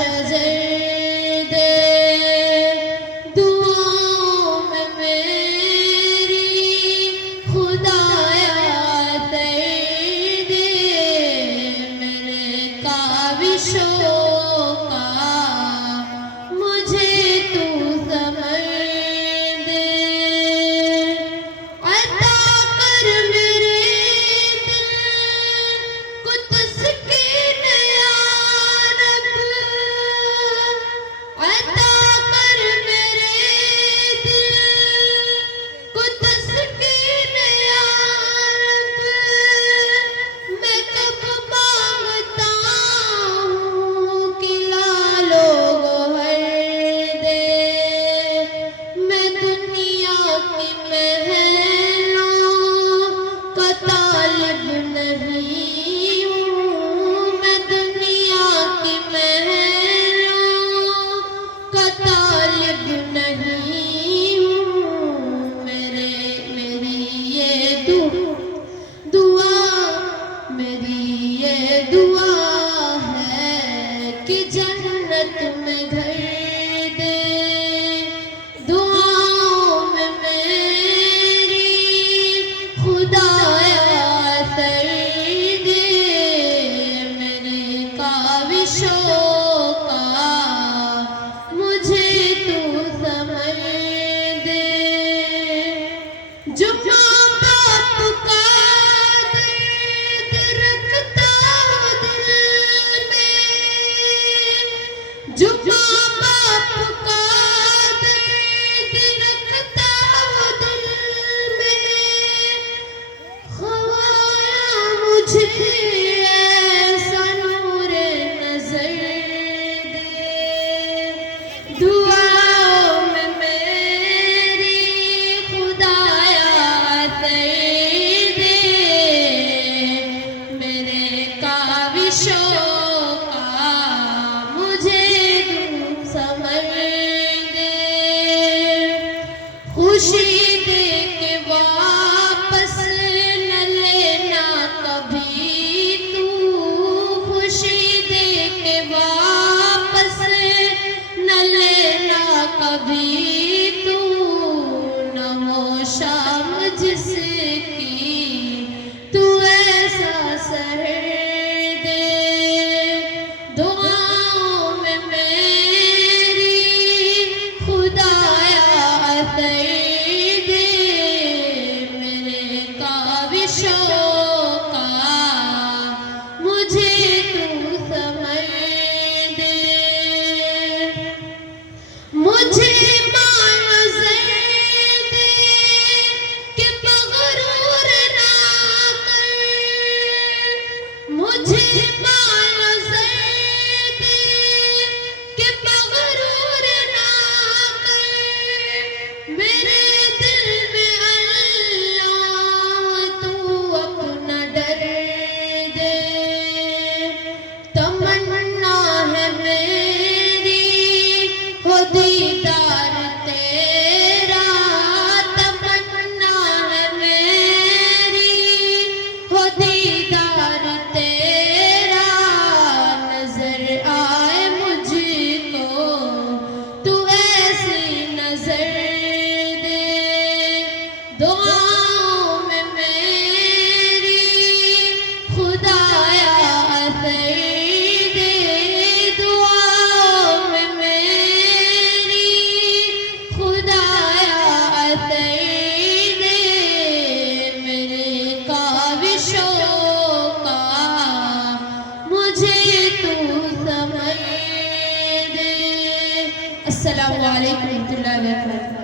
शजर दे, दुआओं में मेरी खुदाया दर्द दे, मेरे काविशों का मुझे तू समझ दे। अता कर मेरे दिल को तस्कीन या रब, अता कर मेरे दिल को तस्कीन या रब। मैं कब मांगता हूँ कि लालो गोहर दे, मैं दुनिया की महलों का तालिब नहीं हूँ, मैं दुनिया की महलों का तालिब नहीं हूँ। मेरी ये दुआ, मेरी ये दुआ है कि जन्नत में घर दे, दुआओं में मेरी खुदाया सर दे, मेरे काविशों का मुझे तू समझ दे। जो माँ बाप का दर्द रखता हो दिल में, जो माँ बाप का दर्द रखता हो दिल में, ख्वाया मुझे ऐसा नूर नजर दे, दुआओं में मेरी खुदाया सर दे, मेरे काविशों का मुझे तू समझ दे। खुशी दे के वापस न लेना कभी तू, खुशी दे के वापस न लेना कभी तू, न हो शाम जिसकी तू ऐसा सहर दे, दुआओं में मेरी खुदाया सर दे, मेरे काविशों का मुझे तू समझ दे। मुझे नजर दे कि मगरूर ना कर, मुझे नजर दे कि मगरूर ना कर, मेरे दिल में अल्लाह तू अपना डर दे। तमन्ना है मेरी हो दीदार तेरा, तमन्ना है मेरी हो दीदार तेरा, नजर आए मुझको तू ऐसी नजर दे, दुआओं में मेरी खुदाया सर दे, दुआओं में मेरी खुदाया सर दे, मेरे काविशों का मुझे तू समझ दे। अस्सलामु अलैकुम व रहमतुल्लाहि व बरकातहू।